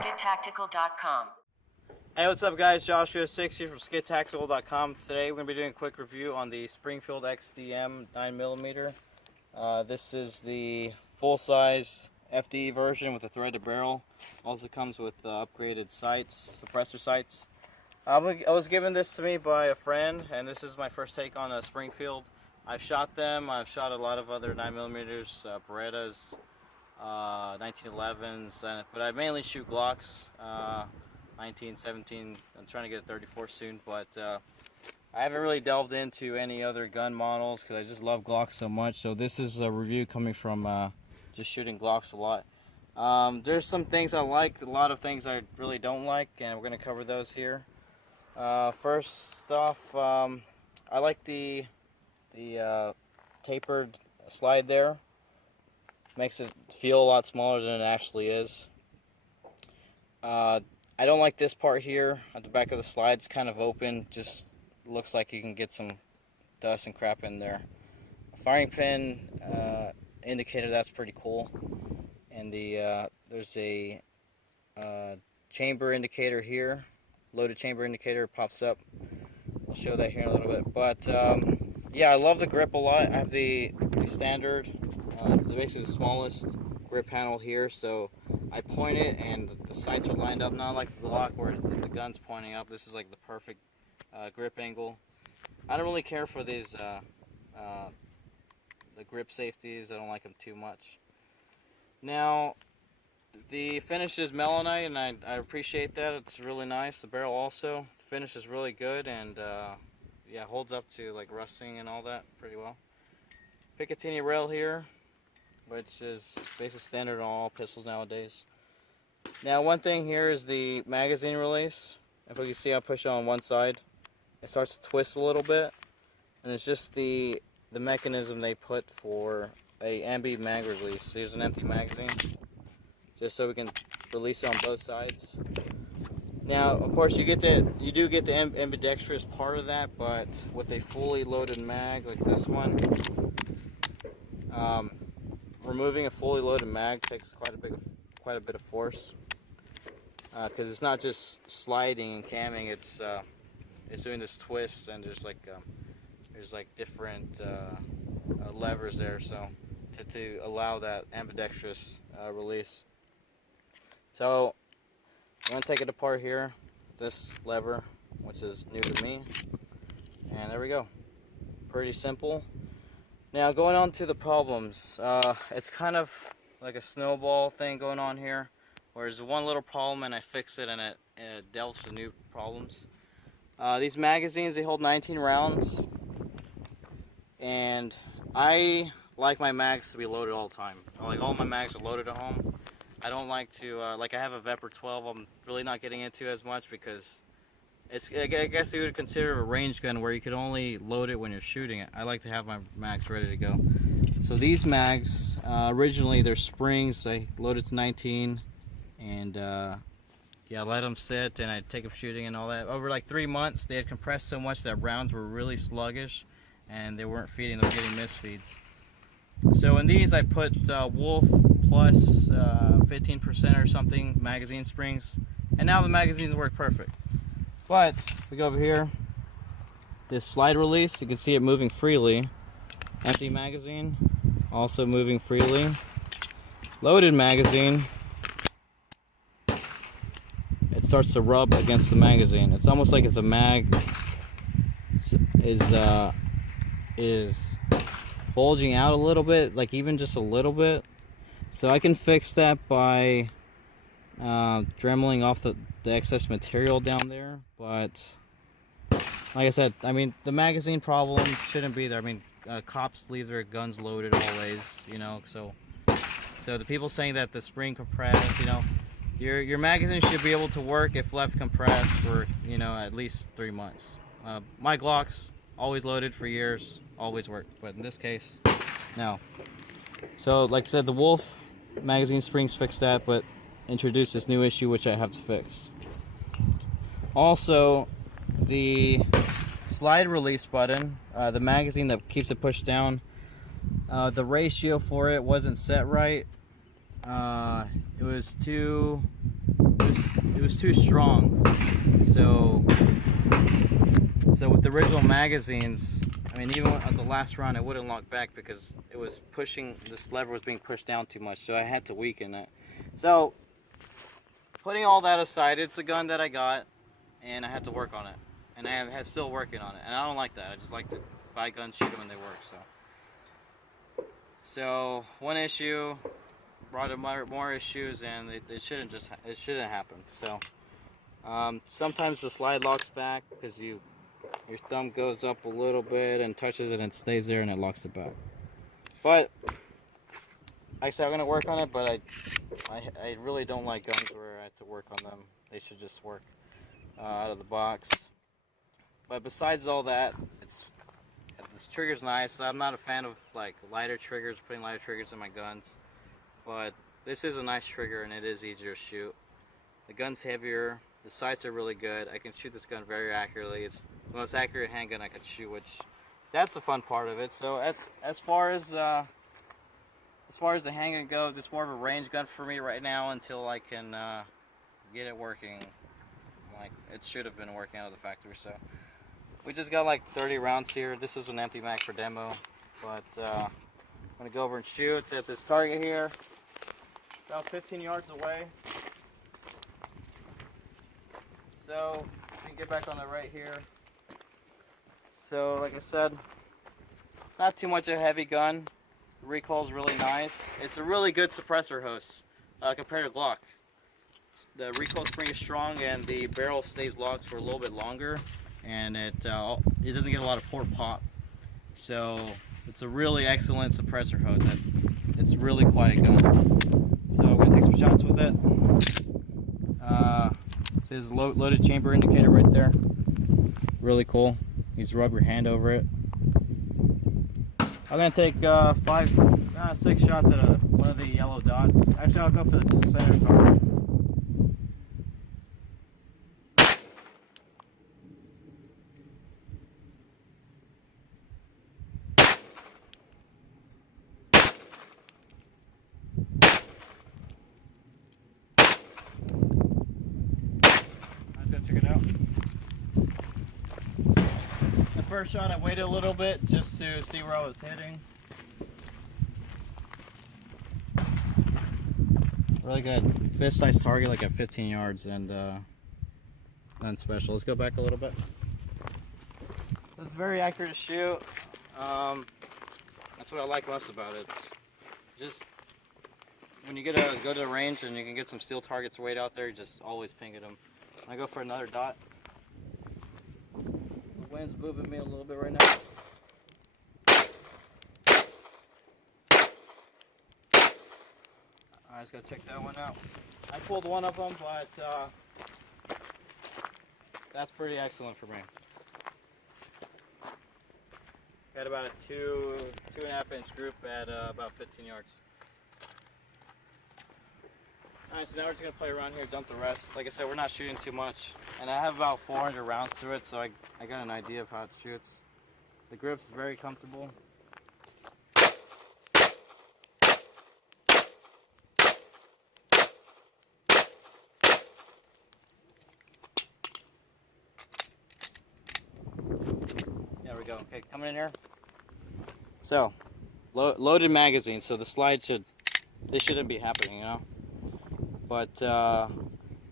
skidtactical.com. Hey, what's up guys? Joshua6 here from skidtactical.com. Today we're going to be doing a quick review on the Springfield XDM 9mm. This is the full-size FDE version with a threaded barrel. Also comes with upgraded sights, suppressor sights. I was given this to me by a friend, and this is my first take on a Springfield. I've shot them. I've shot a lot of other 9mm, Berettas, 1911s, but I mainly shoot Glocks, 19, 17. I'm trying to get a 34 soon, but I haven't really delved into any other gun models because I just love Glocks so much. So this is a review coming from just shooting Glocks a lot. There's some things I like, a lot of things I really don't like, and we're going to cover those here. First off, I like the tapered slide there. Makes it feel a lot smaller than it actually is. I don't like this part here at the back of the slide. It's kind of open, just looks like you can get some dust and crap in there. Firing pin indicator, that's pretty cool. And there's a chamber indicator here. Loaded chamber indicator pops up. I'll show that here in a little bit. But yeah, I love the grip a lot. I have the standard, basically the smallest grip panel here. So I point it and the sights are lined up, not like the Glock where the gun's pointing up. This is like the perfect grip angle. I don't really care for these the grip safeties. I don't like them too much. Now, the finish is melanite, and I appreciate that. It's really nice. The barrel also, the finish is really good, and yeah, holds up to like rusting and all that pretty well. Picatinny rail here, which is basically standard on all pistols nowadays. Now, one thing here is the magazine release. If you can see, I push it on one side. It starts to twist a little bit, and it's just the mechanism they put for a ambi mag release. Here's an empty magazine, just so we can release it on both sides. Now, of course, you do get the ambidextrous part of that, but with a fully loaded mag like this one, removing a fully loaded mag takes quite a bit of force, because it's not just sliding and camming. It's doing this twist, and there's like different levers there, so to allow that ambidextrous release. So I'm going to take it apart here, this lever, which is new to me, and there we go. Pretty simple. Now, going on to the problems, it's kind of like a snowball thing going on here, where there's one little problem and I fix it and it delves to new problems. These magazines, they hold 19 rounds, and I like my mags to be loaded all the time. Like, all my mags are loaded at home. I don't like to, like I have a Vepr 12 I'm really not getting into as much because it's, I guess you would consider it a range gun where you could only load it when you're shooting it. I like to have my mags ready to go. So these mags, originally they're springs. I loaded to 19, and yeah, let them sit, and I'd take them shooting and all that. Over like 3 months, they had compressed so much that rounds were really sluggish, and they weren't feeding, they were getting misfeeds. So in these, I put Wolf plus 15% or something magazine springs, and now the magazines work perfect. But if we go over here, this slide release, you can see it moving freely. Empty magazine, also moving freely. Loaded magazine, it starts to rub against the magazine. It's almost like if the mag is bulging out a little bit, like even just a little bit. So I can fix that by dremeling off the excess material down there. But like I said, I mean, the magazine problem shouldn't be there. I mean, cops leave their guns loaded always, you know, so the people saying that the spring compressed, you know, your magazine should be able to work if left compressed for, you know, at least 3 months. My Glocks, always loaded for years, always worked, but in this case, no. So like I said, the Wolf magazine springs fixed that, but introduced this new issue which I have to fix. Also, the slide release button, the magazine that keeps it pushed down, the ratio for it wasn't set right. It was too it was too strong. So with the original magazines, I mean, even at the last round, I wouldn't lock back because it was pushing, this lever was being pushed down too much, so I had to weaken it. So, putting all that aside, it's a gun that I got, and I had to work on it. And I am still working on it, and I don't like that. I just like to buy guns, shoot them when they work, So, one issue brought in more issues, and it shouldn't happen. So, sometimes the slide locks back because your thumb goes up a little bit and touches it and stays there and it locks it back. But like I said, I'm gonna work on it, but I really don't like guns where I have to work on them. They should just work out of the box. But besides all that, this trigger's nice. I'm not a fan of like lighter triggers, putting lighter triggers in my guns, but this is a nice trigger and it is easier to shoot. The gun's heavier. The sights are really good. I can shoot this gun very accurately. It's the most accurate handgun I could shoot, which that's the fun part of it. So as far as the handgun goes, it's more of a range gun for me right now until I can get it working like it should have been working out of the factory. So we just got like 30 rounds here. This is an empty mag for demo, but I'm gonna go over and shoot. It's at this target here, about 15 yards away. So we can get back on the right here. So like I said, it's not too much of a heavy gun. The recoil is really nice. It's a really good suppressor host compared to Glock. The recoil spring is strong and the barrel stays locked for a little bit longer, and it doesn't get a lot of port pop. So it's a really excellent suppressor host. It's a really quiet gun. So I'm gonna take some shots with it. So there's a loaded chamber indicator right there. Really cool. You just rub your hand over it. I'm gonna take 6 shots at one of the yellow dots. Actually, I'll go for the center target. Check it out. The first shot I waited a little bit just to see where I was hitting. Really good. Fist size target like at 15 yards and nothing special. Let's go back a little bit. It's very accurate to shoot. That's what I like most about it. It's just when you go to the range and you can get some steel targets way out there, you just always ping at them. I go for another dot. The wind's moving me a little bit right now. I just gotta check that one out. I pulled one of them, but that's pretty excellent for me. Got about a 2.5 inch group at about 15 yards. Alright, so now we're just going to play around here, dump the rest. Like I said, we're not shooting too much. And I have about 400 rounds to it, so I got an idea of how it shoots. The grip's very comfortable. There we go. Okay, coming in here. So, loaded magazine, so the slide this shouldn't be happening, you know? But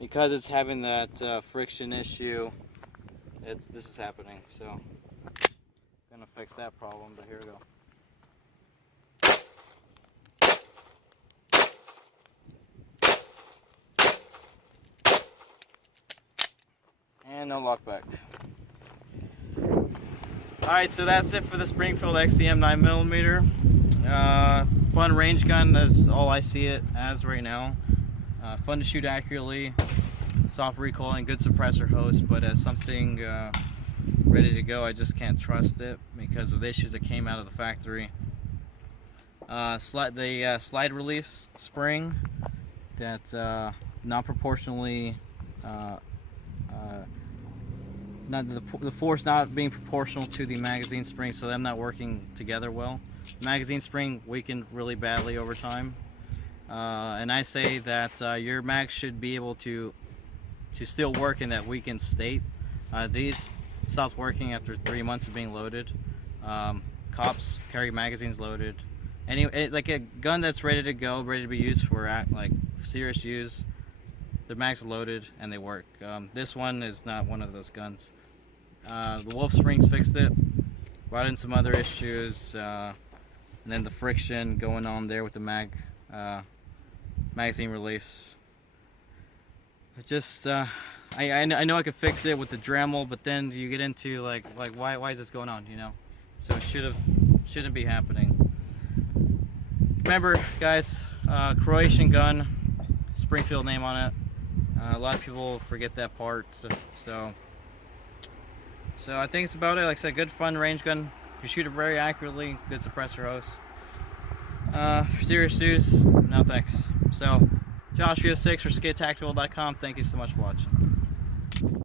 because it's having that friction issue, this is happening. So gonna fix that problem. But here we go. And no lock back. Alright, so that's it for the Springfield XCM 9mm. Fun range gun is all I see it as right now. Fun to shoot accurately, soft recoil and good suppressor host, but as something ready to go, I just can't trust it because of the issues that came out of the factory. The slide release spring that not proportionally, the force not being proportional to the magazine spring, so them not working together well. The magazine spring weakened really badly over time. And I say that your mag should be able to to still work in that weakened state. These stopped working after 3 months of being loaded. Cops carry magazines loaded. Like a gun that's ready to go, ready to be used for like serious use. The mags are loaded and they work. This one is not one of those guns. The Wolf Springs fixed it. Brought in some other issues, and then the friction going on there with the magazine release. It just I know I could fix it with the Dremel, but then you get into like why is this going on, you know? So it shouldn't be happening. Remember, guys, Croatian gun, Springfield name on it. A lot of people forget that part. So I think it's about it. Like I said, good fun range gun. You shoot it very accurately. Good suppressor host. For serious use, no thanks. So, Josh 306 for skidtactical.com. Thank you so much for watching.